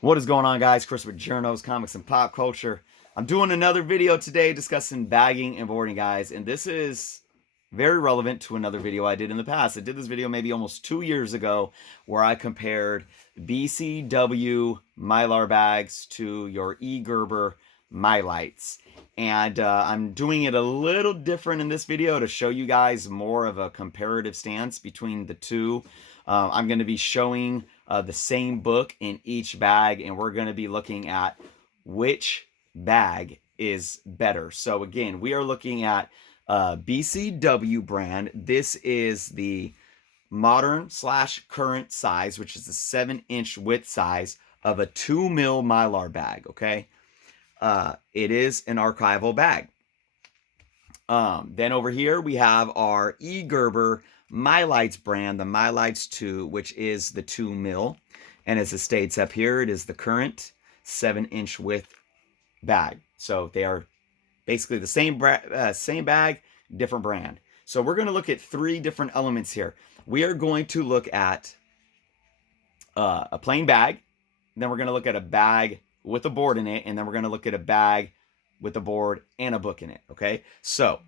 What is going on, guys? Chris with Journos, Comics, and Pop Culture. I'm doing another video today discussing bagging and boarding, guys, and this is very relevant to another video I did in the past. I did this video maybe almost 2 years ago where I compared BCW Mylar bags to your Gerber Mylites. And I'm doing it a little different in this video to show you guys more of a comparative stance between the two. I'm going to be showing the same book in each bag, and we're going to be looking at which bag is better. So again, we are looking at BCW brand. This is the modern / current size, which is the 7-inch width size of a 2 mil Mylar bag. Okay, it is an archival bag. Then over here we have our Gerber Mylites brand, the Mylites 2, which is the 2 mil. And as it states up here, it is the current 7-inch width bag. So they are basically the same bag, different brand. So we're going to look at 3 different elements here. We are going to look at a plain bag. Then we're going to look at a bag with a board in it. And then we're going to look at a bag with a board and a book in it. Okay, so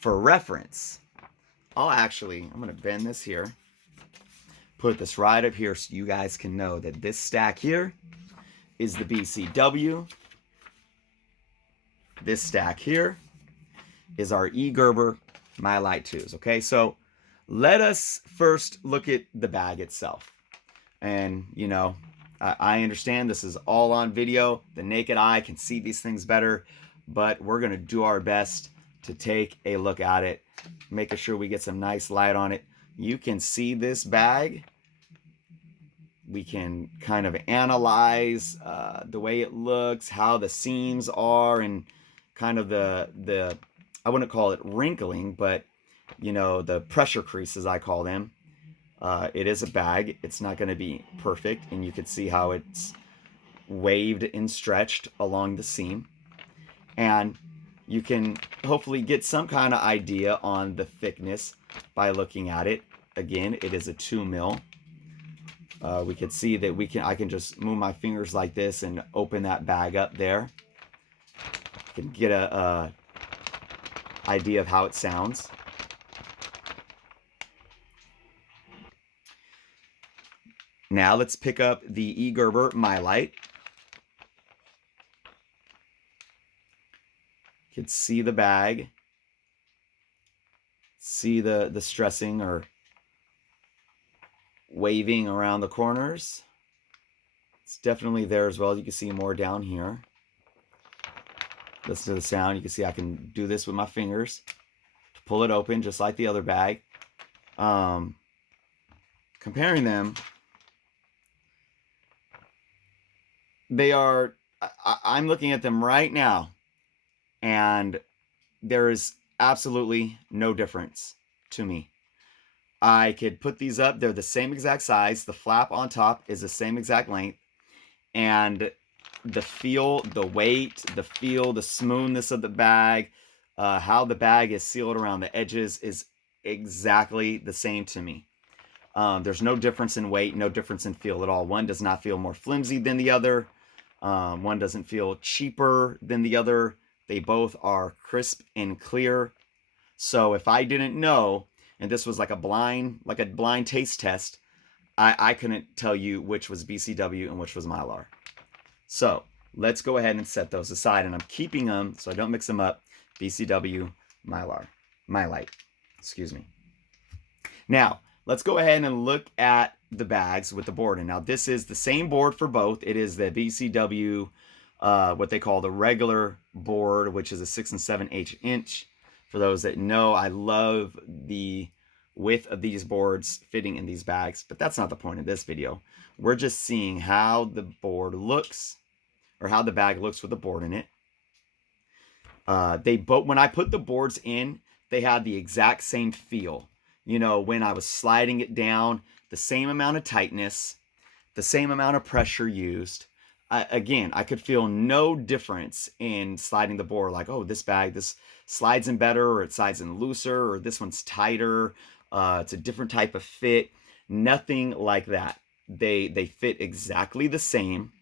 for reference, I'm going to bend this here, put this right up here so you guys can know that this stack here is the BCW. This stack here is our Gerber Mylite 2s. Okay, so let us first look at the bag itself. And, you know, I understand this is all on video. The naked eye can see these things better, but we're going to do our best to take a look at it, making sure we get some nice light on it. You can see this bag. We can kind of analyze the way it looks, how the seams are, and kind of the I wouldn't call it wrinkling, but you know, the pressure creases, I call them. It is a bag. It's not going to be perfect, and you can see how it's waved and stretched along the seam. And you can hopefully get some kind of idea on the thickness by looking at it. Again, it is a 2 mil. We can see that I can just move my fingers like this and open that bag up there. You can get a idea of how it sounds. Now let's pick up the Gerber Mylite. You can see the bag, see the stressing or waving around the corners. It's definitely there as well. You can see more down here. Listen to the sound. You can see I can do this with my fingers to pull it open, just like the other bag. Comparing them, I'm looking at them right now, and there is absolutely no difference to me. I could put these up. They're the same exact size. The flap on top is the same exact length. And the feel, the weight, the feel, the smoothness of the bag, how the bag is sealed around the edges is exactly the same to me. There's no difference in weight, no difference in feel at all. One does not feel more flimsy than the other. One doesn't feel cheaper than the other. They both are crisp and clear. So if I didn't know, and this was like a blind taste test, I couldn't tell you which was BCW and which was Mylar. So let's go ahead and set those aside. And I'm keeping them so I don't mix them up. BCW, Mylite, excuse me. Now, let's go ahead and look at the bags with the board. And now this is the same board for both. It is the BCW, what they call the regular board, which is a 6 7/8 inch. For those that know, I love the width of these boards fitting in these bags, but that's not the point of this video. We're just seeing how the board looks, or how the bag looks with the board in it. When I put the boards in, they had the exact same feel. You know, when I was sliding it down, the same amount of tightness, the same amount of pressure used. Again, I could feel no difference in sliding the board. Like, oh, this slides in better, or it slides in looser, or this one's tighter. It's a different type of fit. Nothing like that. They fit exactly the same.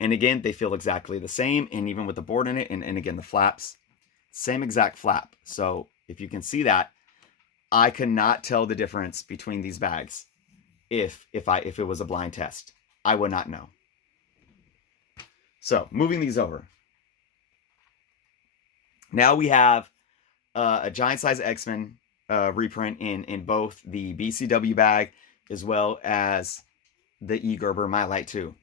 And again, they feel exactly the same. And even with the board in it, and again, the flaps, same exact flap. So if you can see that, I could not tell the difference between these bags if it was a blind test. I would not know. So moving these over. Now we have a giant size X-Men reprint in both the BCW bag as well as the E. Gerber Mylite 2.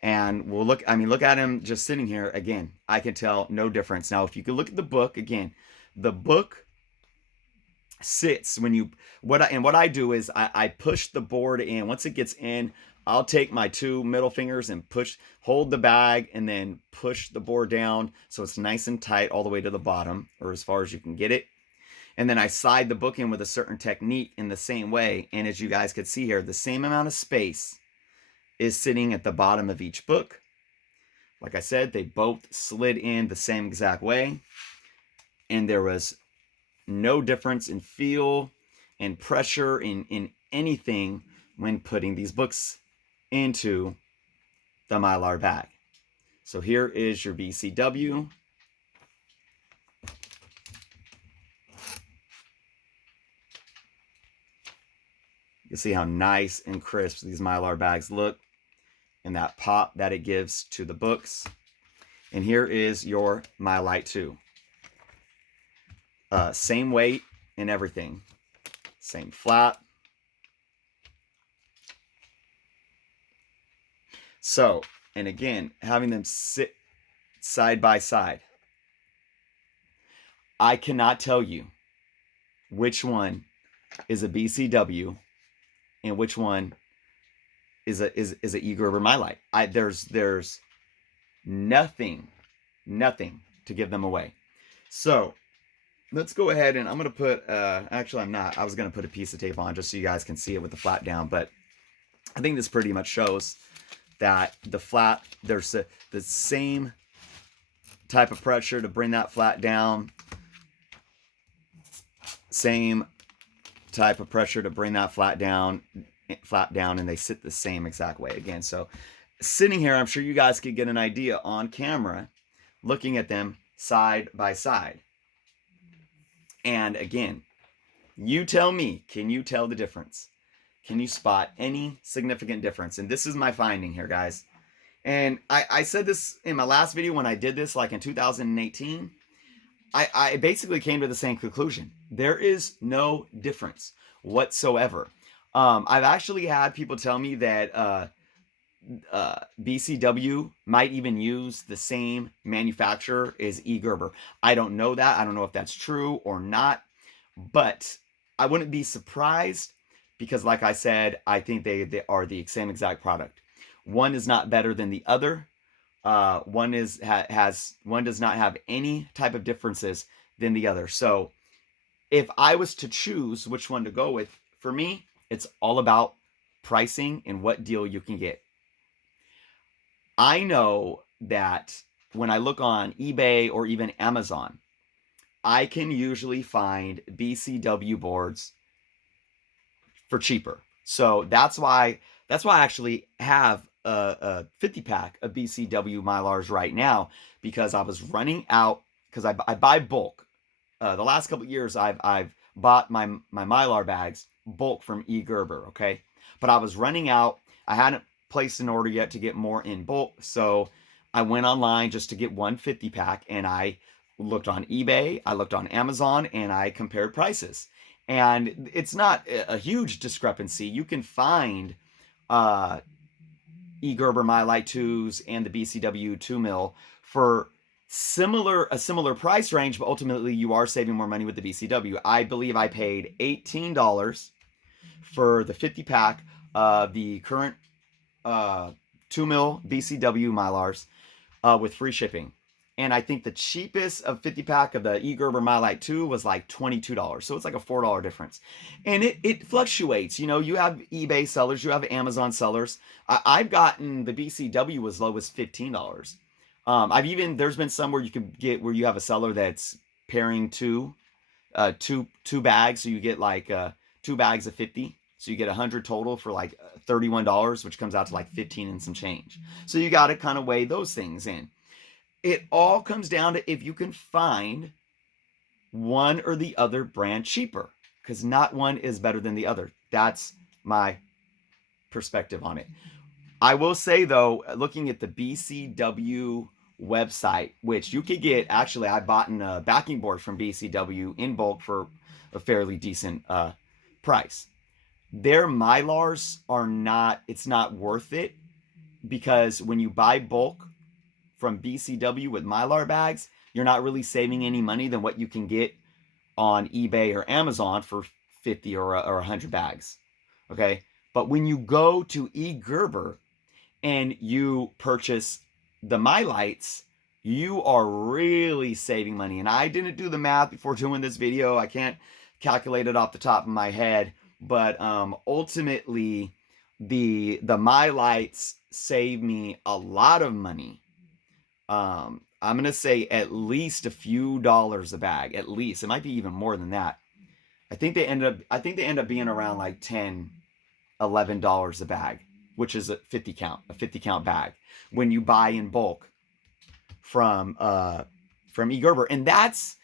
And we'll look, look at him just sitting here. Again, I can tell no difference. Now, if you can look at the book, again, the book sits when you, what I do is I push the board in. Once it gets in, I'll take my two middle fingers and hold the bag and then push the board down so it's nice and tight all the way to the bottom, or as far as you can get it. And then I slide the book in with a certain technique in the same way. And as you guys could see here, the same amount of space is sitting at the bottom of each book. Like I said, they both slid in the same exact way. And there was no difference in feel and pressure in anything when putting these books into the Mylar bag. So here is your BCW. You see how nice and crisp these Mylar bags look and that pop that it gives to the books. And here is your Mylight 2. Same weight and everything. Same flap. So, and again, having them sit side by side, I cannot tell you which one is a BCW and which one is a E. Gerber Mylite. There's nothing to give them away. So let's go ahead and I'm gonna put actually I'm not. I was gonna put a piece of tape on just so you guys can see it with the flat down, but I think this pretty much shows that the flat, there's the same type of pressure to bring that flat down. Same type of pressure to bring that flat down, and they sit the same exact way again. So sitting here, I'm sure you guys could get an idea on camera, looking at them side by side. And again, you tell me, can you tell the difference? Can you spot any significant difference? And this is my finding here, guys. And I said this in my last video when I did this, like in 2018. I basically came to the same conclusion. There is no difference whatsoever. I've actually had people tell me that BCW might even use the same manufacturer as E. Gerber. I don't know that. I don't know if that's true or not, but I wouldn't be surprised because, like I said, I think they are the same exact product. One is not better than the other. One does not have any type of differences than the other. So if I was to choose which one to go with, for me, it's all about pricing and what deal you can get. I know that when I look on eBay or even Amazon, I can usually find BCW boards for cheaper. So that's why I actually have a 50 pack of BCW Mylars right now, because I was running out, because I buy bulk. The last couple of years I've bought my Mylar bags bulk from E. Gerber, okay? But I was running out. I hadn't placed an order yet to get more in bulk, so I went online just to get one 50 pack, and I looked on eBay, I looked on Amazon, and I compared prices. And it's not a huge discrepancy. You can find E. Gerber Mylight 2s and the BCW 2 mil for a similar price range, but ultimately you are saving more money with the BCW. I believe I paid $18 for the 50 pack of the current 2 mil BCW Mylars with free shipping. And I think the cheapest of 50 pack of the E. Gerber Mylight 2 was like $22. So it's like a $4 difference. And it fluctuates. You know, you have eBay sellers, you have Amazon sellers. I've gotten the BCW as low as $15. There's been some where you could get, where you have a seller that's pairing two bags. So you get like 2 bags of 50 So you get 100 total for like $31, which comes out to like 15 and some change. So you got to kind of weigh those things in. It all comes down to if you can find one or the other brand cheaper, because not one is better than the other. That's my perspective on it. I will say though, looking at the BCW website, which you could get, actually, I bought a backing board from BCW in bulk for a fairly decent price. Their Mylars are not, it's not worth it, because when you buy bulk from BCW with Mylar bags, you're not really saving any money than what you can get on eBay or Amazon for 50 or 100 bags. Okay. But when you go to Gerber and you purchase the Mylites, you are really saving money. And I didn't do the math before doing this video. I can't calculate it off the top of my head. But ultimately, the Mylites save me a lot of money. I'm gonna say at least a few dollars a bag. At least. It might be even more than that. I think they end up being around like $10, $11 a bag, which is a 50 count bag when you buy in bulk from Gerber. And that's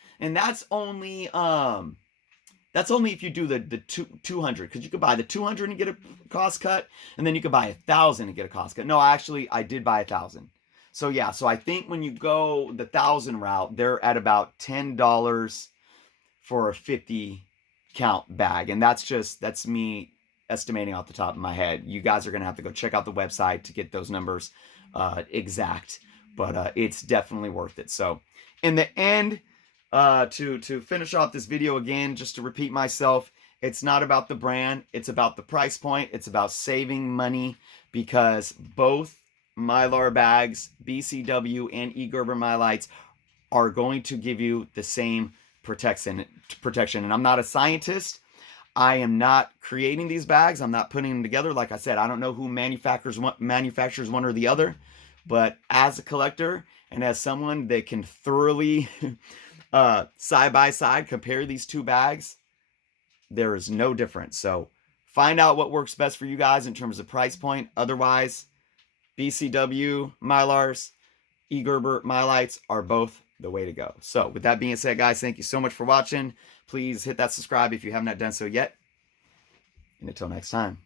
only if you do the 200, because you could buy the 200 and get a cost cut, and then you could buy 1,000 and get a cost cut. No, actually, I did buy 1,000. So yeah, so I think when you go the 1,000 route, they're at about $10 for a 50 count bag, and that's me estimating off the top of my head. You guys are gonna have to go check out the website to get those numbers exact, but it's definitely worth it. So in the end, to finish off this video again, just to repeat myself, it's not about the brand, it's about the price point, it's about saving money, because both Mylar bags, BCW and Gerber Mylites, are going to give you the same protection. And I'm not a scientist. I am not creating these bags. I'm not putting them together. Like I said, I don't know who manufactures one or the other. But as a collector and as someone that can thoroughly side by side compare these two bags, there is no difference. So find out what works best for you guys in terms of price point. Otherwise, BCW Mylars, Gerber Mylites are both the way to go. So with that being said, guys, thank you so much for watching. Please hit that subscribe if you have not done so yet. And until next time.